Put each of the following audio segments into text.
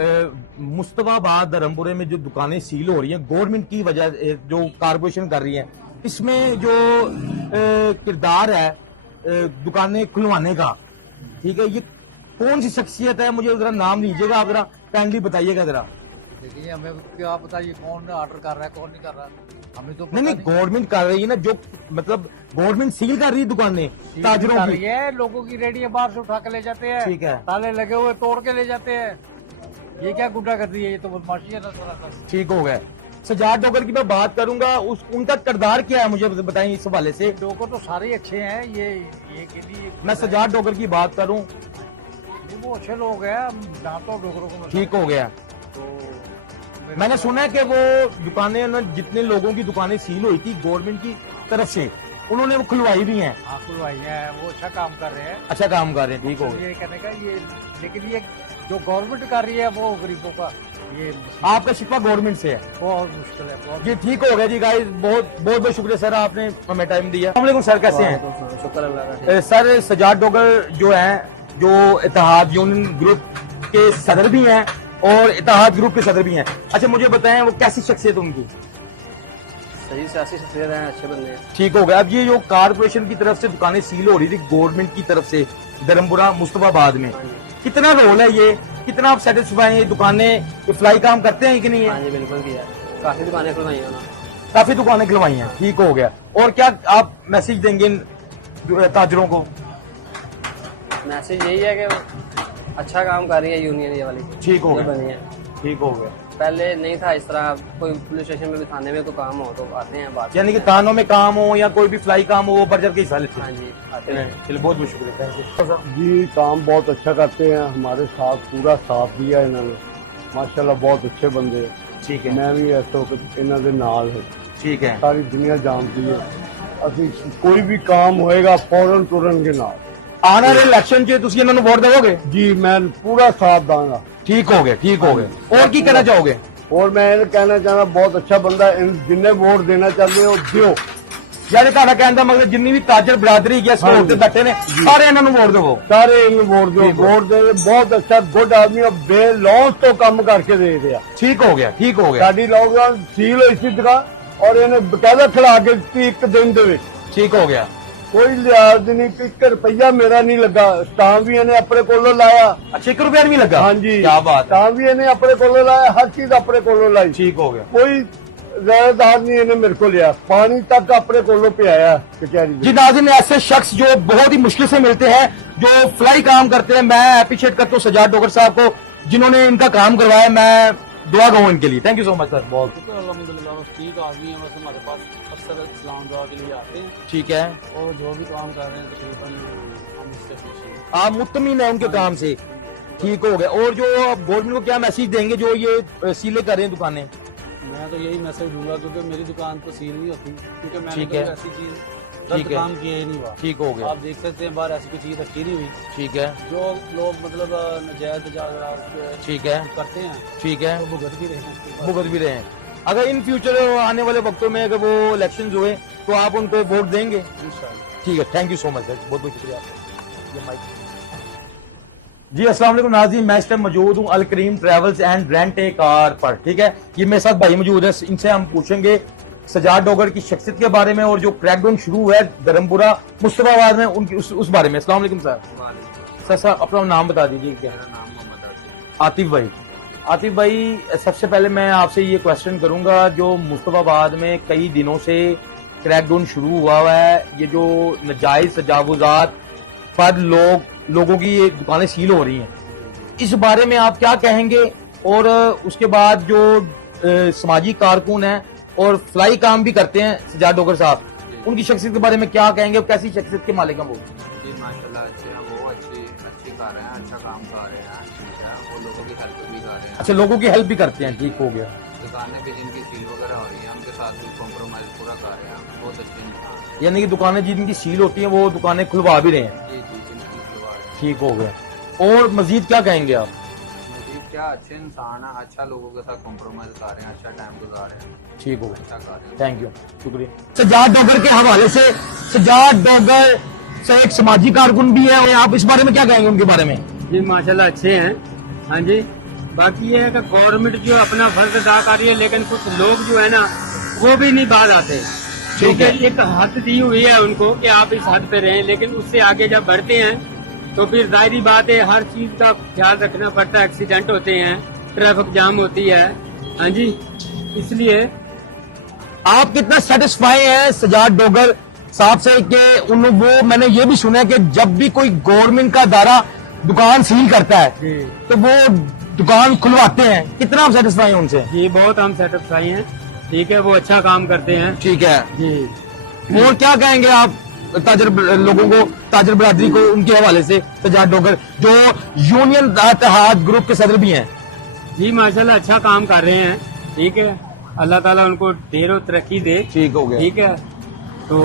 मुस्तफाबाद धर्मपुरे में जो दुकानें सील हो रही हैं गवर्नमेंट की वजह जो कारपोरेशन कर रही है, इसमें जो किरदार है दुकानें खुलवाने का, ठीक है, ये कौन सी शख्सियत है? मुझे जरा नाम लीजिएगा, आप जरा काइंडली बताइएगा जरा। देखिए हमें क्या पता ये कौन ऑर्डर कर रहा है कौन नहीं कर रहा है, हमें तो नहीं गवर्नमेंट कर रही है ना, जो मतलब गवर्नमेंट सील कर रही है दुकानें ताजरों की। है लोगों की रेडियां बाहर से उठा के ले जाते हैं, ठीक है, ताले लगे हुए तोड़ के ले जाते हैं। ये क्या गुंडा कर दी है, ये तो बदमाशी है ना। ठीक हो गया। सजाद डोगर की मैं बात करूंगा, उनका किरदार क्या है मुझे बताएं इस हवाले से। डोगर तो सारे अच्छे हैं, ये के लिए मैं सजाद डोगर की बात करूं, वो अच्छे लोग हैं, जानता हूँ डोगरों को। ठीक हो गया। तो मैंने सुना है कि वो दुकानें ना, जितने लोगों की दुकानें सील हुई थी गवर्नमेंट की तरफ से, उन्होंने वो खुलवाई भी हैं। हाँ खुलवाई है, वो अच्छा काम कर रहे हैं, अच्छा काम कर रहे हैं, ठीक हो गया। ये कहने का ये, लेकिन ये जो गवर्नमेंट कर रही है वो गरीबों का ये आपका शिकवा गवर्नमेंट से है, बहुत मुश्किल है बहुत। जी ठीक हो गया जी गाइस, बहुत बहुत शुक्रिया सर, आपने हमें टाइम दिया। अस्सलाम वालेकुम सर, कैसे हैं? शुक्र अल्लाह। सर सजाद डोगर जो है, जो इत्तेहाद यूनियन ग्रुप के सदर भी हैं और इत्तेहाद ग्रुप के सदर भी हैं। अच्छा मुझे बताएं वो कैसी शख्सियत उनकी? सही सियासी शख्सियत हैं, अच्छे बंदे हैं। ठीक हो गया। अब ये जो कारपोरेशन की तरफ से दुकानें सील हो रही थी गवर्नमेंट की तरफ से धर्मपुरा मुस्तफाबाद में, कितना रोल है ये, कितना आप सेटिस्फाई हैं? दुकानें फ्लाई काम करते हैं कि नहीं है? हाँ जी बिल्कुल किया, काफी दुकानें खुलवाई हैं ना, काफी दुकानें खुलवाई हैं, ठीक हो गया। और क्या आप मैसेज देंगे इन ताजरों को? मैसेज यही है कि अच्छा काम कर रही है यूनियन ये वाली, ठीक हो जो गया, बनी है। ठीक हो गया। पहले नहीं था इस तरह, कोई पुलिस स्टेशन में भी थाने में कोई काम हो तो आते हैं बात, यानी कि थानों में काम हो या कोई भी फ्लाई काम हो वो बढ़ चढ़ के हिस्सा लेते हाँ हैं। जी आते हैं। चलिए बहुत बहुत शुक्रिया, थैंक यू। जी काम बहुत अच्छा करते हैं, हमारे साथ पूरा साथ दिया इन्होंने, माशाल्लाह बहुत अच्छे बंदे हैं। ठीक है, मैं भी इस वक्त इन्हों के नाल है, ठीक है, सारी दुनिया जानती है। अभी कोई भी काम होएगा फौरन तुरंत के नाल। आने वाले इलेक्शन च तुसी इन्होंने वोट देवोगे? जी मैं पूरा साथ दांगा। ठीक हो गया, ठीक हो गया। और की कहना चाहोगे? और मैं ये कहना चाहना बहुत अच्छा बंदा है, जिन्हें वोट देना चाहते हो दियो। यानी ਤੁਹਾਡਾ ਕਹਿਣ ਦਾ ਮਤਲਬ ਜਿੰਨੀ ਵੀ ਤਾਜਰ ਬਰਾਦਰੀ ਜਾਂ ਸਪੋਰਟ ਤੇ ਬੈਠੇ ਨੇ ਸਾਰੇ ਇਹਨਾਂ ਨੂੰ ਵੋਟ ਦਿਵੋ। सारे इन्हें वोट दो, वोट दे। बहुत अच्छा गुड आदमी और बेलौस तो कम करके दे दिया। ठीक हो गया, ठीक हो गया, साड़ी लोग सील हुई सी दुकान और इन्हें बकायदा खिला के ਦਿੱਤੀ ਇੱਕ ਦਿਨ ਦੇ ਵਿੱਚ। ठीक हो गया। कोई लिहाज नहीं, 1 रुपया मेरा नहीं लगा, स्टाम्प भी इन्हें अपने कोलों लाया। अच्छा 1 रुपया भी लगा? हाँ जी क्या बात है। स्टाम्प भी इन्हें अपने कोलों लाया, हर चीज अपने कोलों लाई। ठीक हो गया। कोई ज्यादादार नहीं इन्हें मेरे को लिया, पानी तक अपने कोलों पे आया कचहरी जी नाज़रीन, ऐसे शख्स जो बहुत ही मुश्किल से मिलते हैं, जो फ्लाई काम करते हैं, मैं अप्रिशिएट करता हूँ सजाद डोगर साहब को जिन्होंने इनका काम करवाया। मैं दुआ गो इनके लिए। Thank you so much sir. बहुत अल्हम्दुलिल्लाह ठीक आदमी है, बस हमारे पास अक्सर इस्लाम दुआ के लिए आते हैं ठीक है। और जो भी काम कर रहे हैं तकरीबन हम इससे खुश हैं। आप मुतमिन है उनके काम से? ठीक हो गया। और जो आप गवर्नमेंट को क्या मैसेज देंगे जो ये सीले कर रहे हैं दुकानें? मैं तो यही मैसेज दूंगा क्योंकि मेरी दुकान तो सील नहीं होती, क्योंकि मैंने ठीक कोई है। ऐसी चीज ठीक गलत है। काम किया ही नहीं हुआ। ठीक हो गया। आप देख सकते हैं बाहर ऐसी कोई चीज रखी नहीं हुई, ठीक है, जो लोग मतलब नजायज तजावुज़ ठीक है, करते हैं ठीक है, वो भुगत भी रहे हैं उसके बाद। भुगत भी रहे हैं। अगर इन फ्यूचर आने वाले वक्तों में अगर वो इलेक्शन हुए तो आप उनको वोट देंगे? इंशाअल्लाह। ठीक है, thank you so much sir, बहुत बहुत शुक्रिया आपका। ये माइक जी। अस्सलाम वालेकुम नाज़रीन, मैं इस टाइम मौजूद हूँ Al Karim travels and rent a car पर, ठीक है। ये मेरे साथ भाई मौजूद है, इनसे हम पूछेंगे सजाद डोगर की शख्सियत के बारे में और जो क्रैकडाउन शुरू हुआ है धर्मपुरा मुस्तफाबाद में उनकी उस बारे में। अस्सलाम वालेकुम सर। सर अपना नाम बता दीजिए। क्या आतिफ भाई? आतिफ भाई सबसे पहले मैं आपसे ये क्वेश्चन करूंगा, जो मुस्तफाबाद में कई दिनों से क्रैकडाउन शुरू हुआ है, ये जो नाजायज तजावुजात पर लोगों की ये दुकानें सील हो रही हैं, इस बारे में आप क्या कहेंगे? और उसके बाद जो समाजी कारकुन हैं और फ्लाई काम भी करते हैं सजाद डोगर साहब, उनकी शख्सियत के बारे में क्या कहेंगे? कैसी शख्सियत के मालिक हैं वो? जी माशाल्लाह अच्छे हैं वो, अच्छी कर रहे हैं, अच्छा काम कर रहे हैं, ठीक है। वो लोगों की हेल्प भी कर रहे हैं। अच्छा लोगों की हेल्प भी करते हैं, ठीक हो गया। दुकानें भी जिनकी सील वगैरह हो रही है उनके साथ भी कॉम्प्रोमाइज पूरा कर रहे हैं, बहुत अच्छे इंसान हैं। यानी कि दुकानें जिनकी सील होती हैं वो दुकानें खुलवा भी रहे हैं, जी जी जिनकी खुलवा रहे हैं। ठीक हो गया। और मजीद क्या कहेंगे आप? मजीद क्या, अच्छे इंसान है, अच्छा लोगों के साथ कॉम्प्रोमाइज कर रहे हैं, अच्छा टाइम गुजार रहे हैं, ठीक हो गया, अच्छा कर रहे हैं। थैंक यू, शुक्रिया। सजाद डोगर के हवाले से, सजाद डोगर से एक समाजी कारकुन भी है, और आप इस बारे में क्या कहेंगे उनके बारे में? जी माशाल्लाह अच्छे हैं, हाँ जी। बाकी ये है कि गवर्नमेंट जो अपना फर्ज अदा कर रही है, लेकिन कुछ लोग जो है ना वो भी नहीं बात आते, क्योंकि एक हद दी हुई है उनको कि आप इस हद पे रहें, लेकिन उससे आगे जब बढ़ते हैं तो फिर जाहिर बात है हर चीज का ख्याल रखना पड़ता है। एक्सीडेंट होते हैं, ट्रैफिक जाम होती है, हाँ जी, इसलिए आप कितना सेटिस्फाई हैं सजाद डोगर साहब से कि वो मैंने ये भी सुना है कि जब भी कोई गवर्नमेंट का दारा दुकान सील करता है तो वो दुकान खुलवाते हैं, कितना आप सेटिस्फाई हैं उनसे? जी बहुत हम सेटिस्फाई हैं, ठीक है, वो अच्छा काम करते हैं ठीक है जी। और क्या कहेंगे आप ताजर लोगों को, ताजर बरादरी को, उनके हवाले से सजाद डोगर जो यूनियन इत्तेहाद ग्रुप के सदर भी हैं? जी माशाल्लाह अच्छा काम कर रहे हैं, ठीक है, अल्लाह ताला उनको ढेरों तरक्की दे, ठीक हो गया, ठीक है। तो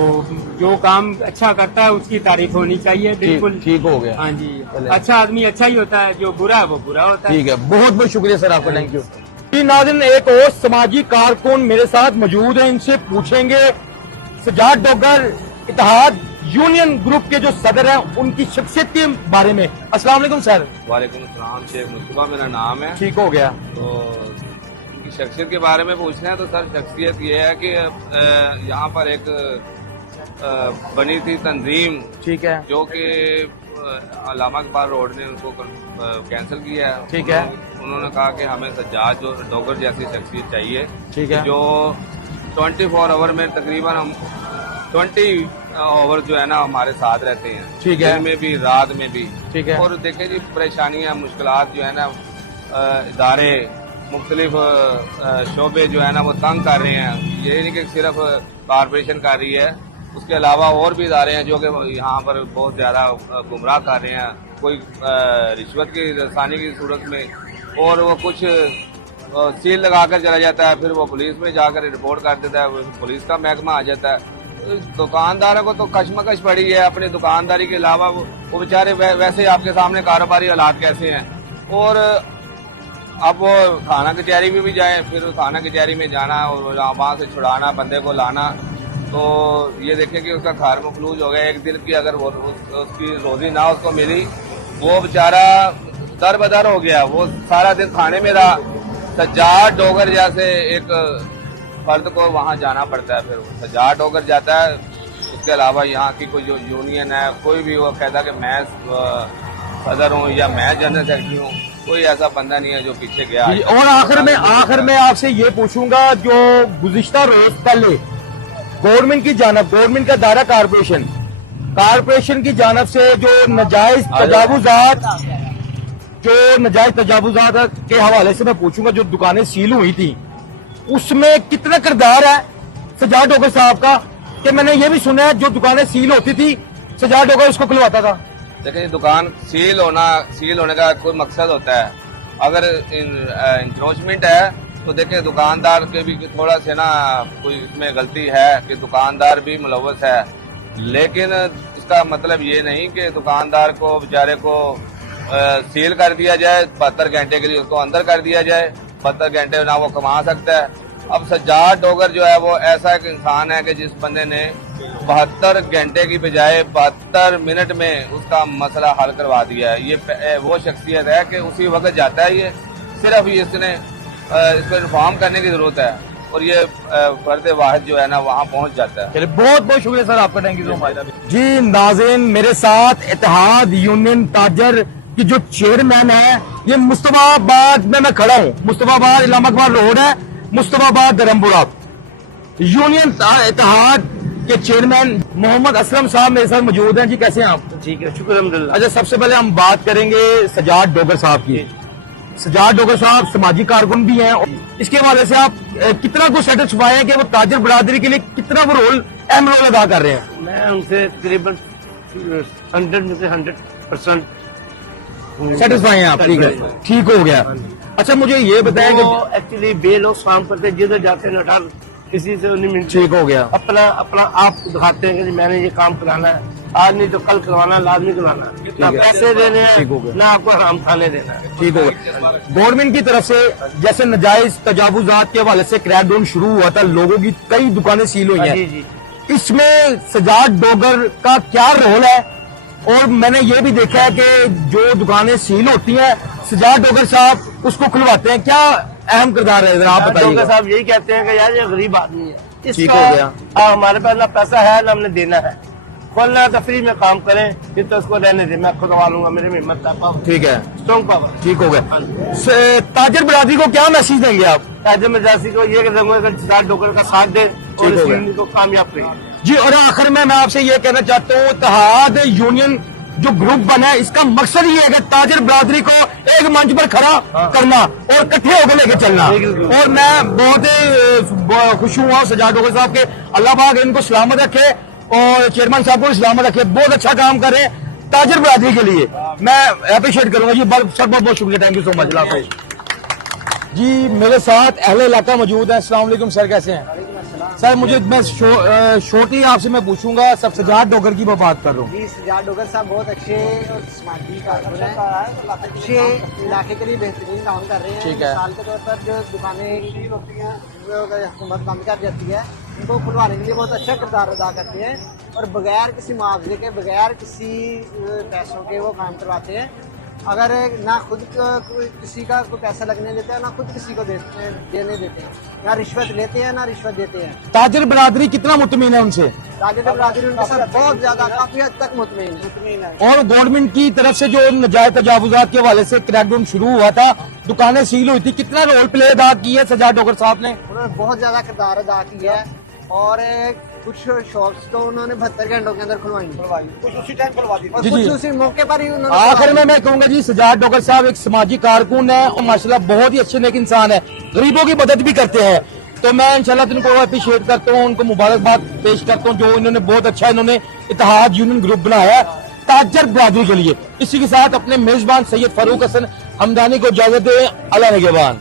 जो काम अच्छा करता है उसकी तारीफ होनी चाहिए, बिल्कुल ठीक हो गया। हाँ जी, अच्छा आदमी अच्छा ही होता है, जो बुरा है वो बुरा होता है। ठीक है, बहुत बहुत शुक्रिया सर आपका, थैंक यू। जी नाज़रीन, एक और समाजी कारकुन मेरे साथ मौजूद हैं, इनसे पूछेंगे सजाद डोगर इत्तेहाद यूनियन ग्रुप के जो सदर हैं उनकी शख्सियत के बारे में। अस्सलाम वालेकुम सर। वालेकुम अस्सलाम, शेख मुस्तफा मेरा नाम है। ठीक हो गया। तो उनकी शख्सियत के बारे में पूछना है तो सर शख्सियत ये है कि यहाँ पर एक बनी थी तंजीम, ठीक है, जो कि अल्लामा इकबाल रोड ने उनको कैंसिल किया है। ठीक है। उन्होंने कहा कि हमें सज्जाद जो डोगर जैसी शख्सियत चाहिए, ठीक है, जो 24 आवर में तकरीबन हम 20 आवर जो है ना हमारे साथ रहते हैं, ठीक है, दिन में भी रात में भी, ठीक है। और देखें जी परेशानियां मुश्किलात जो है ना इदारे मुख्तलिफ शोबे जो है ना वो तंग कर रहे हैं। ये नहीं कि सिर्फ कॉरपोरेशन कर रही है, उसके अलावा और भी इदारे हैं जो कि यहाँ पर बहुत ज्यादा गुमराह कर रहे हैं, कोई रिश्वत की रसानी की सूरत में, और वो कुछ सील लगाकर चला जाता है, फिर वो पुलिस में जाकर रिपोर्ट कर देता है, पुलिस का महकमा आ जाता है। दुकानदारों को तो कशमकश पड़ी है अपनी दुकानदारी के अलावा, वो बेचारे वैसे आपके सामने कारोबारी हालात कैसे हैं। और अब वो थाना कचहरी में भी जाए, फिर थाना कचहरी में जाना और वहाँ से छुड़ाना, बंदे को लाना, तो ये देखें कि उसका घर मफलूज हो गया। एक दिन की अगर वो उसकी रोजी ना उसको मिली, वो बेचारा दर बदर हो गया, वो सारा दिन खाने में रहा। सज्जाद डोगर जैसे एक फर्द को वहाँ जाना पड़ता है, फिर सज्जाद डोगर जाता है, उसके अलावा यहाँ की कोई जो यूनियन है, कोई भी वो कहता कि मैं सदर हूँ या मैं जनरल सेक्रेटरी हूँ, कोई ऐसा बंदा नहीं है जो पीछे गया। और आखिर में आपसे ये पूछूंगा, जो गुज़िश्ता रोज पहले गवर्नमेंट की जानब, गवर्नमेंट का दायरा कारपोरेशन की जानब से जो नाजायज तजावुजात के हवाले से मैं पूछूंगा, जो दुकानें सील हुई थी उसमें कितना किरदार है सजाद डोगर साहब का? कि मैंने ये भी सुना है जो दुकानें सील होती थी सजाद डोगर उसको खुलवाता था। देखिए दुकान सील होने का कोई मकसद होता है। अगर इंक्रोचमेंट है तो देखिए दुकानदार के भी थोड़ा से ना कोई इसमें गलती है कि दुकानदार भी मुलव्वस है, लेकिन इसका मतलब ये नहीं कि दुकानदार को बेचारे को सील कर दिया जाए, 72 घंटे के लिए उसको अंदर कर दिया जाए, 72 घंटे ना वो कमा सकता है। अब सज्जाद डोगर जो है वो ऐसा एक इंसान है कि जिस बंदे ने 72 घंटे की बजाय 72 मिनट में उसका मसला हल करवा दिया है। ये वो शख्सियत है कि उसी वक्त जाता है, ये सिर्फ इसने इसको इन्फॉर्म करने की जरूरत है और ये फर्द वाहिद जो है ना वहाँ पहुँच जाता है। चलिए बहुत बहुत शुक्रिया सर आपका, थैंक यू सो मच। जी नाज़रीन, मेरे साथ इत्तेहाद यूनियन ताजर की जो चेयरमैन है, ये मुस्तफाबाद में मैं खड़ा हूँ, मुस्तफाबाद इलाहाबाद रोड है, मुस्तफाबाद धर्मपुरा। यूनियन इत्तेहाद के चेयरमैन मोहम्मद असलम साहब मेरे साथ मौजूद हैं। जी कैसे हैं आप? ठीक है, शुक्र अल्हम्दुलिल्लाह। अच्छा, सबसे पहले हम बात करेंगे सजाद डोगर साहब की। सजाद डोगर साहब समाजी कारकुन भी हैं, इसके हवाले से आप कितना कुछ सेटिस्फाई है कि वो ताजर बरादरी के लिए कितना वो अहम रोल अदा कर रहे हैं? मैं उनसे तकरीबन 100 में से 100% सेटिस्फाई हैं आप? ठीक है, ठीक हो गया। अच्छा मुझे ये बताएं कि एक्चुअली बे लोग काम करते जिधर जाते हैं नटाल किसी से नहीं मिलते, ठीक हो गया, अपना आप दिखाते हैं कि मैंने ये काम कराना है, आज नहीं तो कल करवाना, लाजमी करवाना, ना पैसे देने हैं ना आपको हराम खाने देना है। ठीक हो गया। गवर्नमेंट की तरफ से जैसे नाजायज तजावुजात के हवाले से क्रैकडाउन शुरू हुआ था, लोगों की कई दुकानें सील हुई हैं, इसमें सजाद डोगर का क्या रोल है? और मैंने ये भी देखा है कि जो दुकानें सील होती हैं सजाद डोगर साहब उसको खुलवाते हैं, क्या अहम किरदार है, जरा आप डॉक्टर बताइए। साहब यही कहते हैं कि यार ये गरीब आदमी है, ठीक हो गया। हमारे पास ना पैसा है ना हमने देना है, खोलना है तो फ्री में काम करें, फिर तो उसको रहने दे, मैं खुदवा लूंगा, मेरे में हिम्मत पावर, ठीक है, स्ट्रॉन्ग पावर। ठीक हो गया। ताजर बरादरी को क्या मैसेज देंगे आप? ताजर मजासी को ये कहूंगा कि सजाद डोगर का साथ दे और ठीक हो इस गया। यूनियन को कामयाब करें। जी, और आखिर में मैं आपसे ये कहना चाहता हूँ, इत्तेहाद यूनियन जो ग्रुप बना है इसका मकसद ये है कि ताजर बरादरी को एक मंच पर खड़ा करना और इकट्ठे होकर लेके चलना। और मैं बहुत ही खुश हुआ सजाद डोगर साहब के, अल्लाह पाक इनको सलामत रखे और चेयरमैन साहब को भी सलामत रखे, बहुत अच्छा काम कर रहे हैं ताजर बरादरी के लिए, मैं अप्रिशिएट करूंगा जी। सर बहुत बहुत शुक्रिया, थैंक यू सो मच। अल्लाह हाफिज़। जी, मेरे साथ अहले इलाका मौजूद है। अस्सलाम वालेकुम सर, कैसे हैं सर? मुझे मैं छोटी आपसे मैं पूछूंगा, सब सजाद डोगर की मैं बात कर रहा हूँ। जी, सजाद डोगर साहब बहुत अच्छे और समाजी कारकुन हैं, अच्छे इलाके के लिए बेहतरीन काम कर रहे हैं। ठीक है। मिसाल के तौर पर जो दुकानें होती हैं हुकूमत बंद कर जाती है, उनको खुलवाने के लिए बहुत अच्छा किरदार अदा करते हैं और बगैर किसी मुआवजे के, बगैर किसी पैसों के वो काम करवाते हैं। अगर ना खुद किसी का कोई पैसा लगने देते हैं, ना खुद किसी को देने देते हैं, ना रिश्वत लेते हैं ना रिश्वत देते हैं। ताजर बरादरी कितना मुतमिन है उनसे? ताजर बरादरी उनके साथ बहुत ज्यादा काफी हद तक मुतमिन है। और गवर्नमेंट की तरफ से जो नजायज तजावुजात के हवाले से क्रैकडाउन शुरू हुआ था, दुकानें सील हुई थी, कितना रोल प्ले अदा किया है सजाद डोगर साहब ने? उन्होंने बहुत ज्यादा किरदार अदा किया है और कुछ शॉप्स तो उन्होंने 72 घंटों के अंदर खुलवाई, कुछ उसी टाइम खुलवा दी और जी, कुछ जी। उसी मौके पर ही उन्होंने आखिर में मैं कहूंगा जी, सजाद डोगर साहब एक समाजी कारकुन है और माशाल्लाह बहुत ही अच्छे नेक इंसान है, गरीबों की मदद भी करते हैं। तो मैं इंशाल्लाह उनको अप्रिशिएट करता हूँ, उनको मुबारकबाद पेश करता हूँ, जो इन्होंने बहुत अच्छा इन्होंने इत्तेहाद यूनियन ग्रुप बनाया ताजर बरादरी के लिए। इसी के साथ अपने मेजबान सैयद फारूक हसन हमदानी को इजाजत दें। अल्लाह निगहबान।